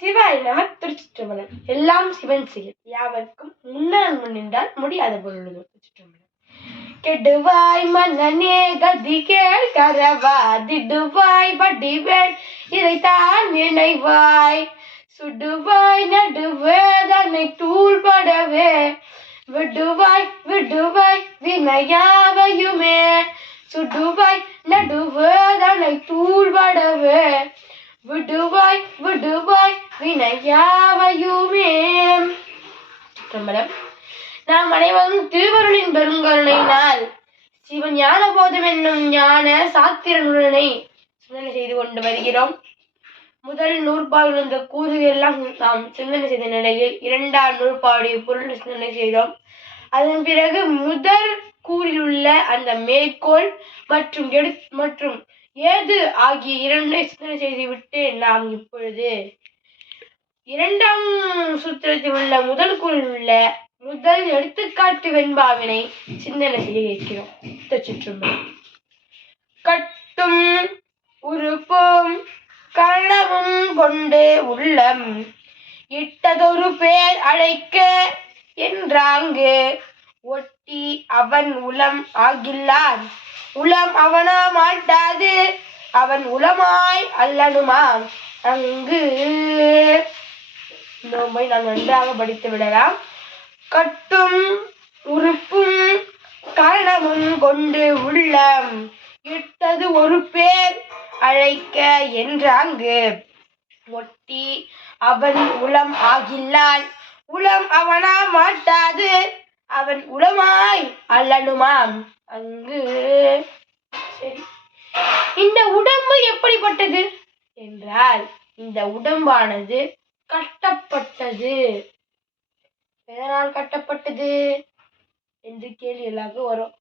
சிவாய் நம திருச்சிற்றம்பலம். எல்லாம் சிவன் செயல். யாவர்க்கும் முன்னால் முன்னின்றால் முடியாத பொருள் திருச்சிற்றம்பலம். கெடுவாய் மன்னனே கதி கேள் கரவாதிடுவாய் வடிவேல் இதைத்தான் நினைவாய். சுடுவாய் நடுவேதனை தூள்படவே. விடுவாய் விடுவாய் வினையாவையுமே சுடுவாய் நடுவேதனை தூள்படவே. விடுவாய் விடுவாய் வினையாவையுமே நாம் அனைவரும் திருவருளின் பெருங்கருணையினால் சிவ ஞான போதம் என்னும் ஞான சாத்திர சிந்தனை செய்து கொண்டு வருகிறோம். முதல் நூற்பாவில் இந்த கூறுகளெல்லாம் நாம் சிந்தனை செய்த நிலையில் இரண்டாம் நூற்பாவுடைய பொருள் சிந்தனை செய்தோம். அதன் பிறகு முதல் கூறில் உள்ள அந்த மேற்கோள் மற்றும் எடு மற்றும் ஏது ஆகிய இரண்டை சிந்தனை செய்துவிட்டு நாம் இப்பொழுது இரண்டாம் சூத்திரத்தில் உள்ள முதல் உள்ள முதல் எடுத்துக்காட்டு வெண்பாவினை சிந்தனை செய்ய இருக்கிறோம் திருச்சிற்றம்பலம் கட்டும் உறுப்பும் களவும் கொண்டு உள்ளம் இட்டதொரு பேர் அழைக்க என்றாங்கு. ஒட்டி அவன் உளம் ஆகில்லான். உளம் அவனா மாட்டாது. அவன் உளமாய் அல்லனுமாம். அங்கு நோம்பை நாம் நன்றாக படித்து விடலாம். கட்டும் உறுப்பும் காரணமும் கொண்டு உள்ளம். இட்டது ஒரு பேர் அழைக்க என்றாங்கு. ஒட்டி அவன் உளம் ஆகில்லால் உளம் அவனா மாட்டாது. அவன் உளமாய் அல்லனுமாம் அங்கு. சரி. இந்த உடம்பு எப்படிப்பட்டது? என்றால் இந்த உடம்பானது கட்டப்பட்டது. எதனால் கட்டப்பட்டது? என்று கேள்வி எல்லாருக்கும் வரும்.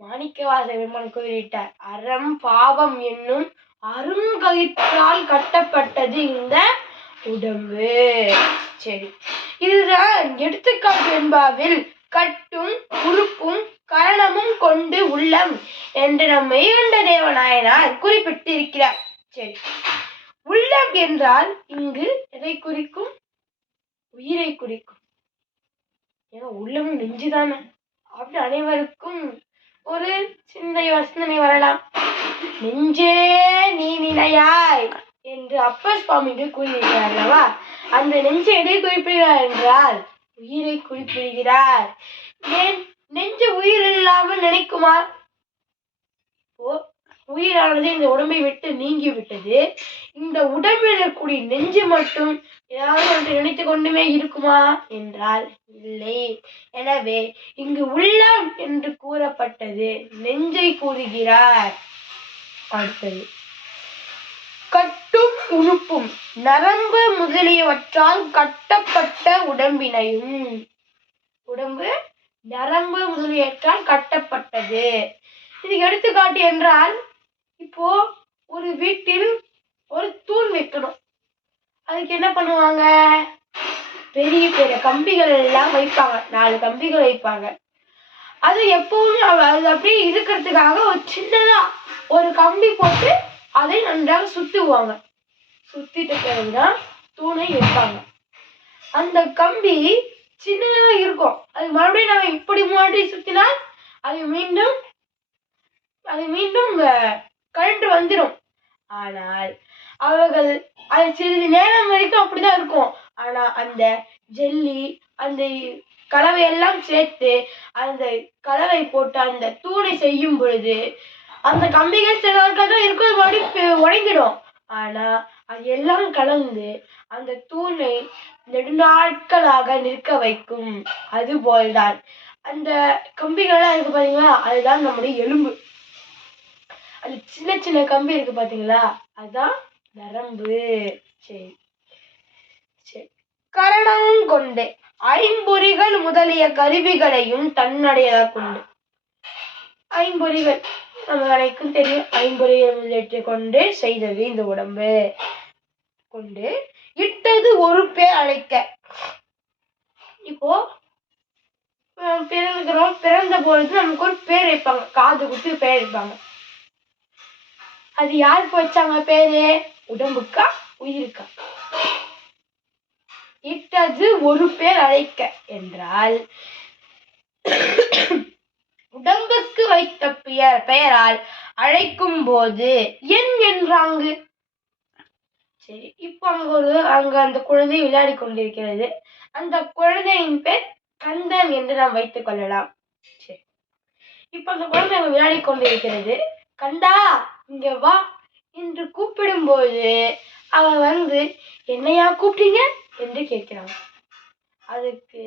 மாணிக்கவாச பெருமான் கூறிட்டார் அறம் பாவம் என்னும் அருங்கயிற்றால் கட்டப்பட்டது இந்த உடம்பு. சரி. இதுதான் எடுத்துக்காட்டு என்பாவில் கட்டும் உறுப்பும் கரணமும் கொண்டு உள்ளம் என்று நம் மெய்கண்ட தேவநாயனார் குறிப்பிட்டிருக்கிறார். சரி. உள்ளம் என்றால் இங்கு எதை குறிக்கும்? உயிரை குறிக்கும். ஏன்னா உள்ளமும் நெஞ்சுதானே. அப்படி அனைவருக்கும் ஒரு சிந்தை வசந்தனை வரலாம். நெஞ்சே நீ நினையாய் என்று அப்பர் சுவாமிகள் கூறியிருக்கிறார் அல்லவா? அந்த நெஞ்சை எதை குறிப்பிடுகிறார் என்றால் உயிரை குறிப்பிடுகிறார். ஏன்? நெஞ்சு உயிர் இல்லாமல் நினைக்குமா? ஓ உயிரானது இந்த உடம்பை விட்டு நீங்கி விட்டது. இந்த உடம்பில் இருக்கக்கூடிய நெஞ்சு மட்டும் ஏதாவது ஒன்று நினைத்து கொண்டுமே இருக்குமா? என்றால் இல்லை. எனவே இங்கு உள்ளம் என்று கூறப்பட்டது. நெஞ்சை கூறுகிறார். அடுத்தது. கட்டும் உறுப்பும் நரம்பு முதலியவற்றால் கட்டப்பட்ட உடம்பினையும். உடம்பு நரம்பு முதலியவற்றால் கட்டப்பட்டது. இது எடுத்துக்காட்டு என்றால் இப்போ ஒரு வீட்டில் ஒரு தூண் வைக்கணும். அதுக்கு என்ன பண்ணுவாங்க? பெரிய பெரிய கம்பிகள் எல்லாம் வைப்பாங்க. நாலு கம்பிகள் வைப்பாங்க. அது எப்பவுமே அது அப்படியே இருக்கிறதுக்காக ஒரு சின்னதா ஒரு கம்பி போட்டு அதை நன்றாக சுத்துவாங்க. சுத்திட்டு பிறகுதான் தூணை வைப்பாங்க. அந்த கம்பி சின்னதாக இருக்கும். அது மறுபடியும் நம்ம இப்படி முன்னாடி சுத்தினால் அது மீண்டும் அது மீண்டும் கரண்ட் வந்துடும் ஆனால் அவர்கள் அது சிறிது நேரம் வரைக்கும் அப்படிதான் இருக்கும். ஆனா அந்த ஜெல்லி அந்த கலவையெல்லாம் சேர்த்து அந்த கலவை போட்டு அந்த தூளை செய்யும் பொழுது அந்த கம்பிகள் சில நாட்கள் தான் இருக்கும் மறுபடியும் உடைந்துடும். ஆனா அது எல்லாம் கலந்து அந்த தூணை நெடுநாட்களாக நிற்க வைக்கும். அதுபோல்தான். அந்த கம்பிகள்லாம் இருக்கு பாத்தீங்களா? அதுதான் நம்முடைய எலும்பு. அது சின்ன சின்ன கம்பி இருக்கு பாத்தீங்களா? அதுதான் நரம்பு. சரி. சரி. கரணம் கொண்டு. ஐம்பொறிகள் முதலிய கருவிகளையும் தன்னடையாக கொண்டு. ஐம்பொறிகள். நம்ம அனைக்கும் தெரியும். ஐம்பொறிகள் முதலியவற்றை கொண்டு செய்தது இந்த உடம்பு. கொண்டு இட்டது ஒரு பேர் அழைக்க. இப்போ பிறந்துக்கிறோம். பிறந்த பொழுது நமக்கு ஒரு பேர் வைப்பாங்க. காது குத்து பேர் வைப்பாங்க. அது யாருக்கு வச்சாங்க பேரு? உடம்புக்கா? உயிருக்கா? இட்டது ஒரு பேர் அழைக்க என்றால் உடம்புக்கு வைத்த பெயர் பெயரால் அழைக்கும் போது என் என்றாங்கு. சரி இப்போ அங்க ஒரு அங்க அந்த குழந்தை விளையாடி கொண்டிருக்கிறது. அந்த குழந்தையின் பேர் கந்தன் என்று நாம் வைத்துக் கொள்ளலாம். சரி இப்ப அந்த குழந்தை விளையாடி கொண்டிருக்கிறது. கந்தா! இங்க வா என்று கூப்பிடும்போது அவ வந்து என்னையா கூப்பிட்டீங்க? என்று கேட்கிறான். அதுக்கு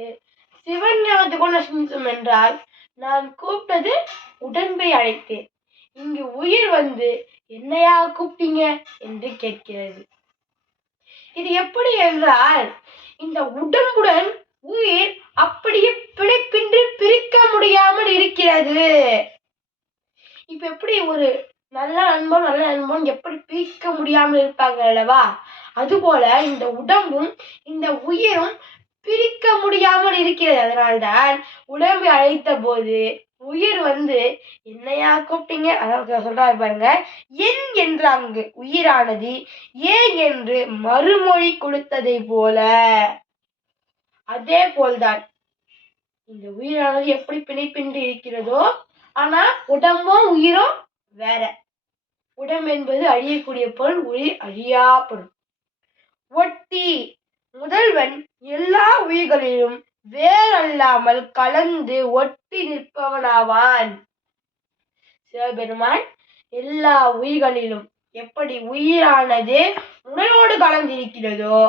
சிவன் ஞாபகத்துக்குள்ள சிந்தம் என்றால் நான் கூப்பிட்டது உடம்பை அழைத்தேன். இங்கு உயிர் வந்து என்னையா கூப்பிட்டீங்க? என்று கேட்கிறது. இது எப்படி என்றால் இந்த உடம்புடன் உயிர் அப்படியே பிணைப்பின்றி பிரிக்க முடியாமல் இருக்கிறது. இப்ப எப்படி ஒரு நல்ல நண்பன் நல்ல நண்பன் எப்படி பிரிக்க முடியாமல் இருப்பாங்க அல்லவா? அதுபோல இந்த உடம்பும் இந்த உயிரும் பிரிக்க முடியாமல் இருக்கிறது. அதனால்தான் உடம்பை அழைத்த போது உயிர் வந்து என்னையா கூப்பிட்டீங்க? அதான் சொல்றாரு பாருங்க. என் என்று அங்கு உயிரானது ஏன் என்று மறுமொழி கொடுத்ததை போல. அதே போல்தான் இந்த உயிரானது எப்படி பிணைப்பின்றி இருக்கிறதோ ஆனா உடம்பும் உயிரும் வேற. உடம்பென்பது அழியக்கூடிய பொருள் உயிர் அழியா பொருள். ஒட்டி முதல்வன் எல்லா உயிர்களிலும் வேறல்லாமல் கலந்து ஒட்டி நிற்பவனாவான். சிவபெருமான் எல்லா உயிர்களிலும் எப்படி உயிரானது உடலோடு கலந்திருக்கிறதோ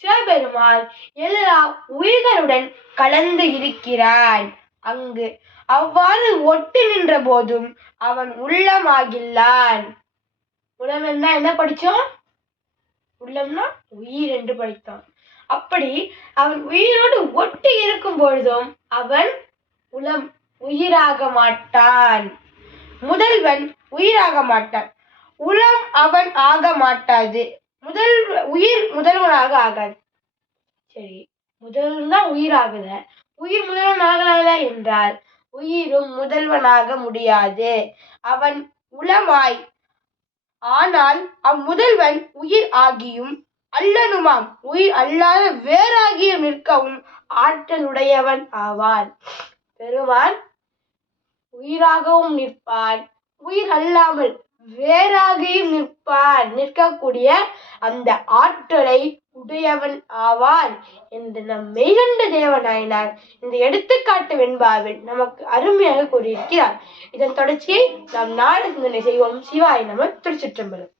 சிவபெருமான் எல்லா உயிர்களுடன் கலந்து இருக்கிறான். அங்கு அவ்வாறு ஒட்டு நின்ற போதும் அவன் உள்ளமாகில்லான். உளம்னா என்ன படிச்சோம்? உள்ளம்னா உயிர் என்று படித்தான் அப்படி அவன் உயிரோடு ஒட்டி இருக்கும் பொழுதும் அவன் உளம் உயிராக மாட்டான். முதல்வன் உயிராக மாட்டான். உளம் அவன் ஆக மாட்டாது. முதல் உயிர் முதல்வனாக ஆகாது. சரி முதல்வன் தான் உயிராகல. உயிர் முதல்வன் ஆகலாத என்றால் உயிரும் முதல்வனாக முடியாது. அவன் உளமாய். ஆனால் அம்முதல்வன் உயிர் ஆகியும் அல்லனுமாம். உயிர் அல்லாத வேறாகியும் நிற்கவும் ஆற்றலுடையவன் ஆவான். பெருமான் உயிராகவும் நிற்பான். உயிர் அல்லாமல் வேறாகியும் நிற்பார் நிற்கக்கூடிய அந்த ஆற்றலை உடையவன் ஆவான் என்று நம் மெய்கண்ட தேவனாயினார். இந்த எடுத்துக்காட்டு வெண்பாவில் நமக்கு அருமையாக கூறியிருக்கிறார். இதன் தொடர்ச்சியை நாம் நாடு சிந்தனை செய்வோம். சிவாய் நம திருச்சிற்றம்பலம்.